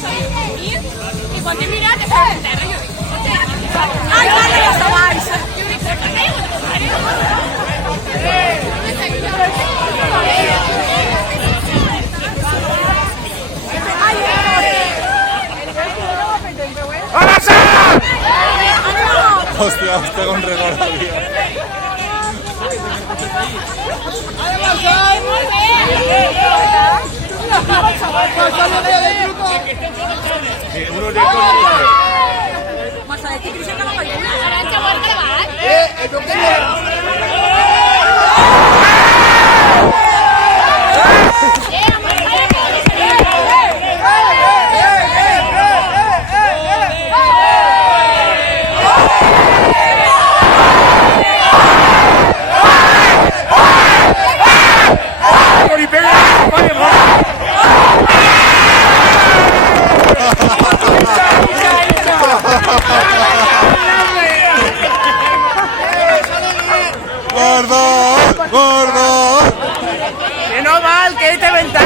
I quan t'he mirat estava en terra, jo dic, ai, vale, ja s'avança. Jo dic, Hòstia, hòstia, com recorda, tio. Molt bé! Uno de con... Masadet i Cristian que no falla una. Arantxa, ho has gravat? Gordo! Gordo! Que no val, que ell té avantatge.